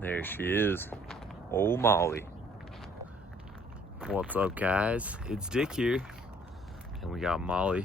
There she is, old Molly. What's up, guys? It's Dick here, and we got Molly.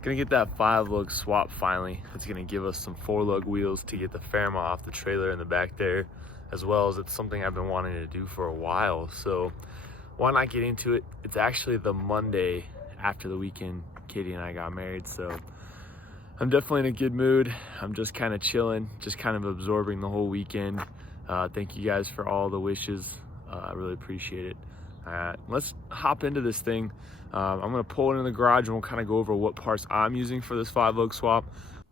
Gonna get that 5-lug swap finally. It's gonna give us some 4-lug wheels to get the Fairmont off the trailer in the back there, as well as it's something I've been wanting to do for a while. So why not get into it? It's actually the Monday after the weekend Katie and I got married, so I'm definitely in a good mood. I'm just kind of chilling, just kind of absorbing the whole weekend. Thank you guys for all the wishes. I really appreciate it. Let's hop into this thing. I'm gonna pull it in the garage and we'll kind of go over what parts I'm using for this 5-lug swap.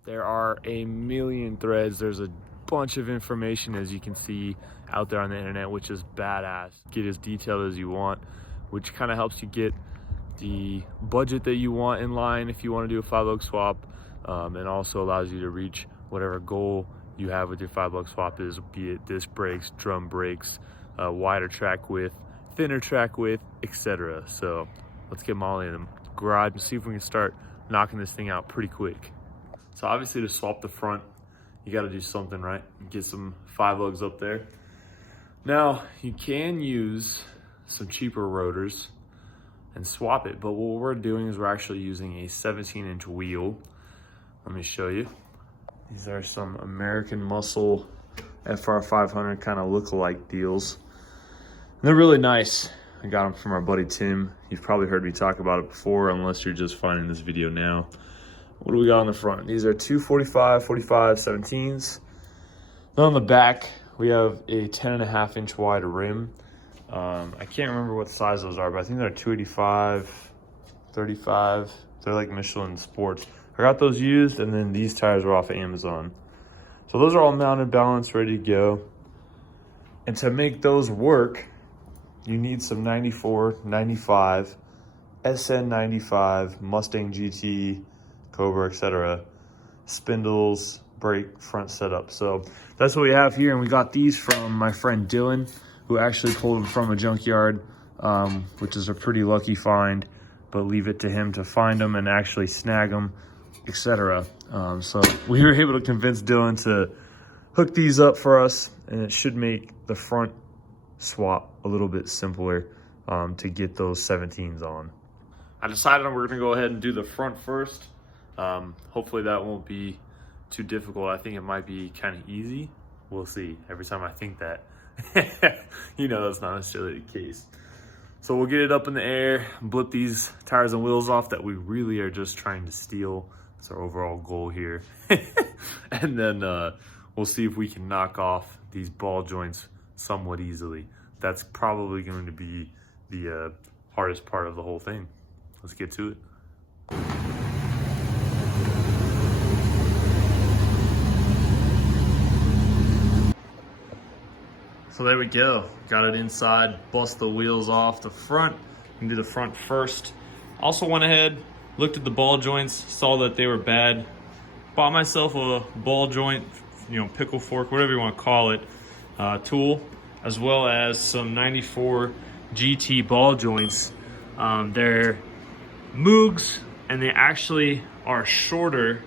There are a million threads. There's a bunch of information, as you can see, out there on the internet, which is badass. Get as detailed as you want, which kind of helps you get the budget that you want in line if you want to do a 5-lug swap. And also allows you to reach whatever goal you have with your 5-lug swap is, be it disc brakes, drum brakes, wider track width, thinner track width, etc. So let's get Molly in the garage and see if we can start knocking this thing out pretty quick. So obviously to swap the front, you got to do something, right? Get some 5-lugs up there. Now you can use some cheaper rotors and swap it, but what we're doing is we're actually using a 17-inch wheel. Let me show you. These are some American Muscle Fr500 kind of look-alike deals. And they're really nice. I got them from our buddy Tim. You've probably heard me talk about it before, unless you're just finding this video now. What do we got on the front? These are 245, 45, 17s. Then on the back, we have a 10.5-inch wide rim. I can't remember what size those are, but I think they're 285, 35. They're like Michelin Sports. I got those used, and then these tires are off of Amazon. So those are all mounted, balanced, ready to go. And to make those work, you need some 94, 95, SN95, Mustang GT, Cobra, etc. spindles, brake, front setup. So that's what we have here, and we got these from my friend Dylan, who actually pulled them from a junkyard, which is a pretty lucky find, but leave it to him to find them and actually snag them, etc. So we were able to convince Dylan to hook these up for us, and it should make the front swap a little bit simpler to get those 17s on. I decided we're gonna go ahead and do the front first. Hopefully that won't be too difficult. I think it might be kind of easy. We'll see. Every time I think that, you know, that's not necessarily the case. So we'll get it up in the air, blip these tires and wheels off that we really are just trying to steal. That's our overall goal here. And then we'll see if we can knock off these ball joints somewhat easily. That's probably going to be the hardest part of the whole thing. Let's get to it. So there we go. Got it inside, bust the wheels off the front. You can do the front first. Also went ahead, looked at the ball joints, saw that they were bad. Bought myself a ball joint, you know, pickle fork, whatever you want to call it, tool, as well as some 94 GT ball joints. They're Moogs, and they actually are shorter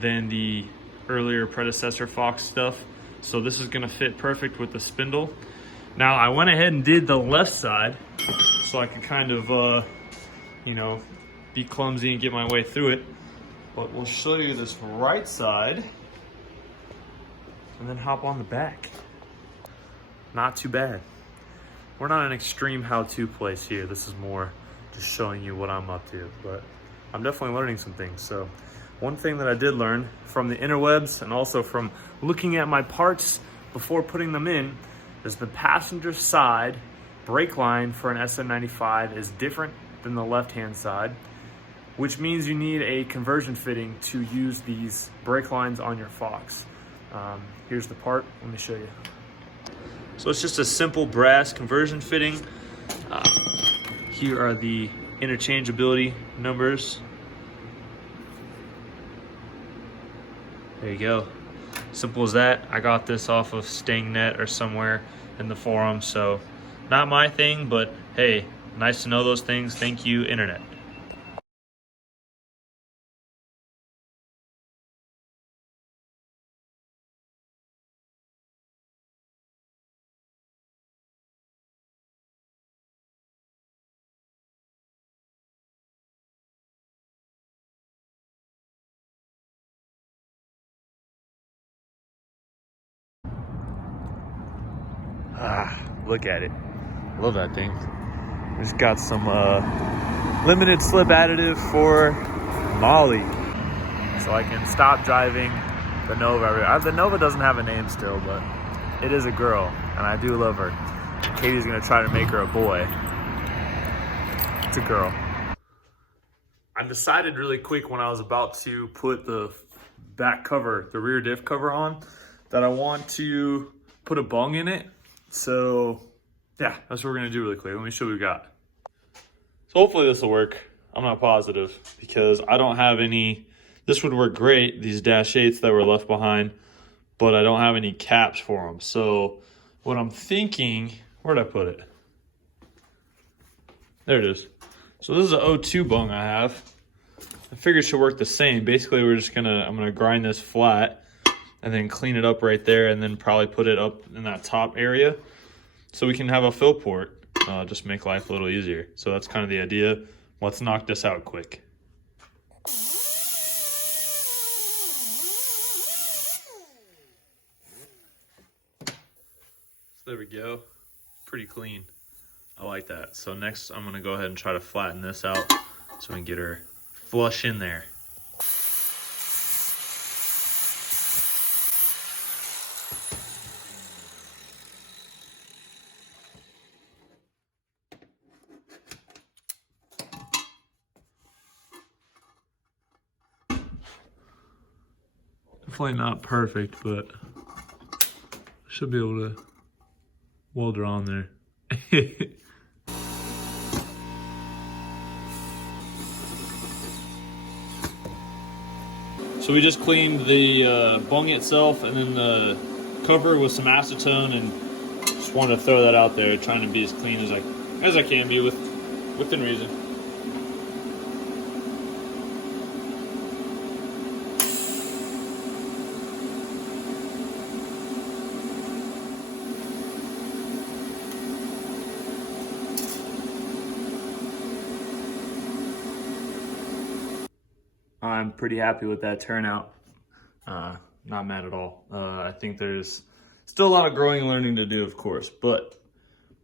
than the earlier predecessor Fox stuff. So this is gonna fit perfect with the spindle. Now I went ahead and did the left side so I could kind of, you know, be clumsy and get my way through it. But we'll show you this right side and then hop on the back. Not too bad. We're not an extreme how-to place here. This is more just showing you what I'm up to, but I'm definitely learning some things. So one thing that I did learn from the interwebs and also from looking at my parts before putting them in is the passenger side brake line for an SN95 is different than the left-hand side, which means you need a conversion fitting to use these brake lines on your Fox. Here's the part, let me show you. So it's just a simple brass conversion fitting. Here are the interchangeability numbers. There you go. Simple as that. I got this off of StingNet or somewhere in the forum, so not my thing, but hey, nice to know those things. Thank you, internet. Look at it. Love that thing. It's got some limited slip additive for Molly, so I can stop driving the Nova. The Nova doesn't have a name still, but it is a girl, and I do love her. Katie's gonna try to make her a boy. It's a girl. I decided really quick when I was about to put the back cover, the rear diff cover on, that I want to put a bung in it. So yeah, that's what we're gonna do really quick. Let me show you what we got. So hopefully this will work. I'm not positive because I don't have any. This would work great, these dash 8s that were left behind, but I don't have any caps for them. So what I'm thinking, where'd I put it? There it is. So this is an O2 bung I have. I figure it should work the same. Basically, I'm gonna grind this flat and then clean it up right there, and then probably put it up in that top area so we can have a fill port. Just make life a little easier. So that's kind of the idea. Let's knock this out quick. So there we go. Pretty clean. I like that. So next I'm gonna go ahead and try to flatten this out so we can get her flush in there. Definitely not perfect, but should be able to weld her on there. So we just cleaned the bung itself and then the cover with some acetone, and just wanted to throw that out there, trying to be as clean as I can be within reason. I'm pretty happy with that turnout. Not mad at all. I think there's still a lot of growing and learning to do, of course, but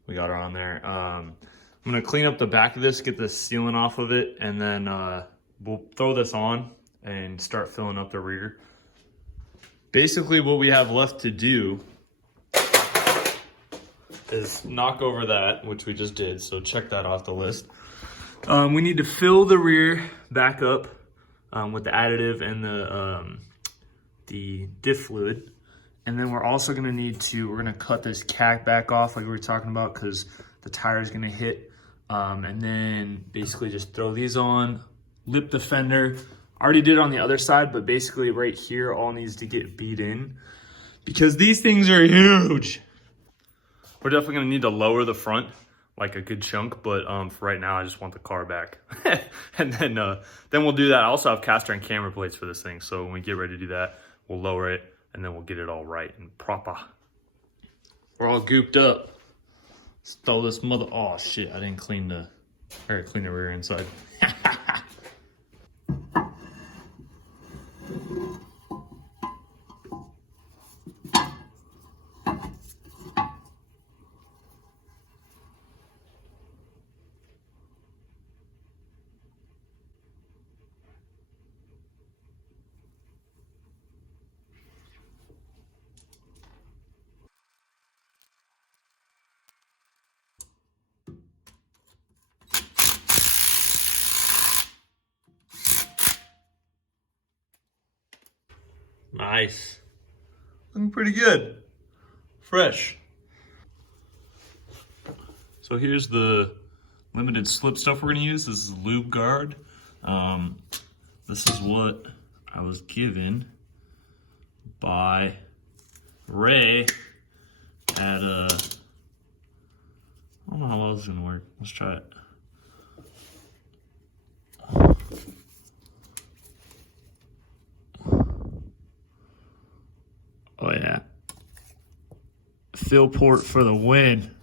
we got her on there. I'm gonna clean up the back of this, get the sealant off of it, and then we'll throw this on and start filling up the rear. Basically what we have left to do is knock over that, which we just did, so check that off the list. We need to fill the rear back up with the additive and the diff fluid. And then we're also gonna we're gonna cut this cack back off like we were talking about, because the tire is gonna hit. And then basically just throw these on, lip the fender. I already did it on the other side, but basically right here all needs to get beat in because these things are huge. We're definitely gonna need to lower the front like a good chunk, but for right now I just want the car back. And then we'll do that. I also have caster and camber plates for this thing, so when we get ready to do that, we'll lower it and then we'll get it all right and proper. We're all gooped up. Let's throw this mother, oh shit, I didn't clean the rear inside. Nice. Looking pretty good. Fresh. So here's the limited slip stuff we're gonna use. This is lube guard. This is what I was given by Ray at I don't know how well this is gonna work. Let's try it. Oh yeah. Fill port for the win.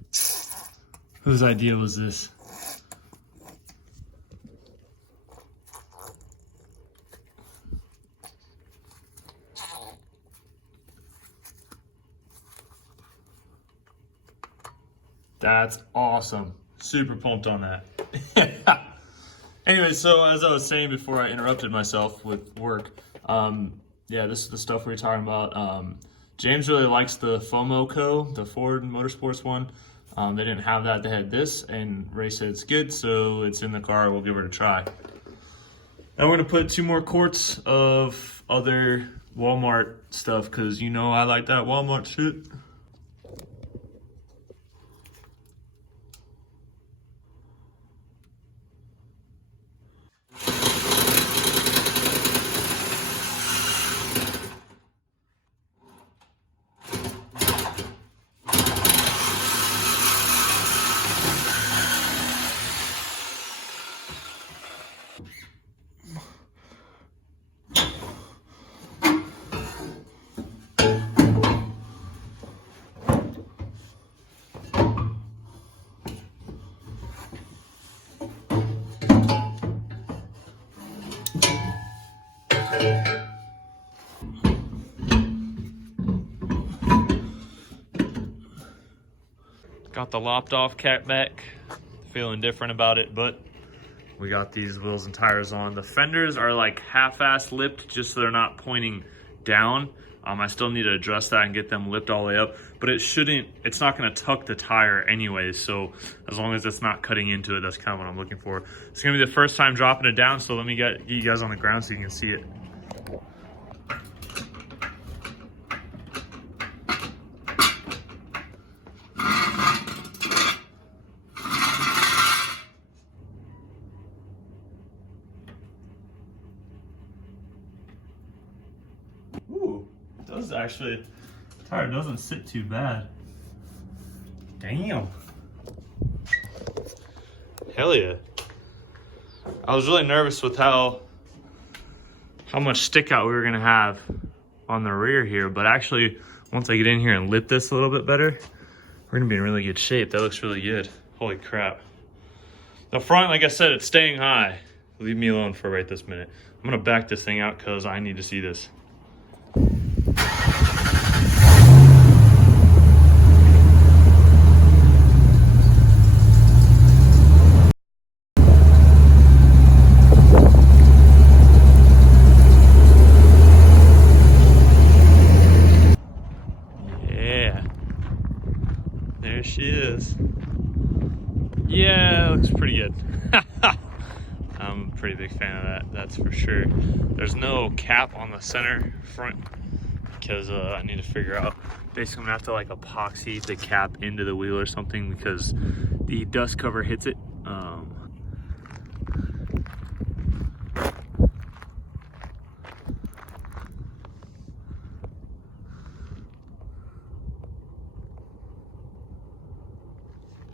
Whose idea was this? That's awesome. Super pumped on that. Anyway, so as I was saying before I interrupted myself with work, yeah, this is the stuff we were talking about. James really likes the FOMO Co, the Ford Motorsports one. They didn't have that, they had this, and Ray said it's good, so it's in the car, we'll give it a try. Now we're gonna put 2 more quarts of other Walmart stuff, because you know I like that Walmart shit. Got the lopped off cap back, feeling different about it, but we got these wheels and tires on. The fenders are like half-ass lipped just so they're not pointing down. I still need to address that and get them lipped all the way up, but it's not gonna tuck the tire anyways, so as long as it's not cutting into it, that's kind of what I'm looking for. It's gonna be the first time dropping it down, so let me get you guys on the ground so you can see it. Ooh, it does actually, the tire doesn't sit too bad. Damn. Hell yeah. I was really nervous with how much stick out we were gonna have on the rear here, but actually, once I get in here and lip this a little bit better, we're gonna be in really good shape. That looks really good. Holy crap. The front, like I said, it's staying high. Leave me alone for right this minute. I'm gonna back this thing out because I need to see this. There she is. Yeah, it looks pretty good. I'm a pretty big fan of that, that's for sure. There's no cap on the center front because I need to figure out, basically I'm gonna have to like epoxy the cap into the wheel or something because the dust cover hits it.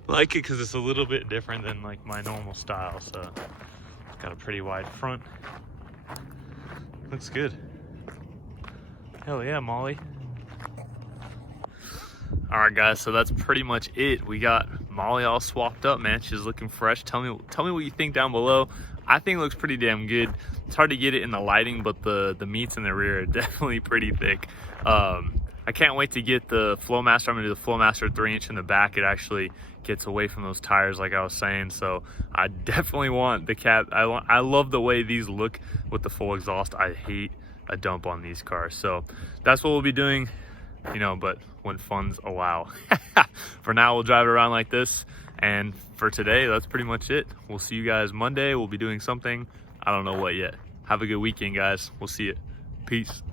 I like it because it's a little bit different than like my normal style, so it's got a pretty wide front. Looks good. Hell yeah, Molly. All right, guys, so that's pretty much it. We got Molly all swapped up, man. She's looking fresh. Tell me what you think down below. I think it looks pretty damn good. It's hard to get it in the lighting, but the meats in the rear are definitely pretty thick. I can't wait to get the Flowmaster. I'm gonna do the Flowmaster 3-inch in the back. It actually gets away from those tires like I was saying, so I definitely want the cap. I love the way these look with the full exhaust. I hate a dump on these cars, so that's what we'll be doing, you know, but when funds allow. For now, we'll drive it around like this, and for today, that's pretty much it. We'll see you guys Monday. We'll be doing something. I don't know what yet. Have a good weekend, guys. We'll see you. Peace.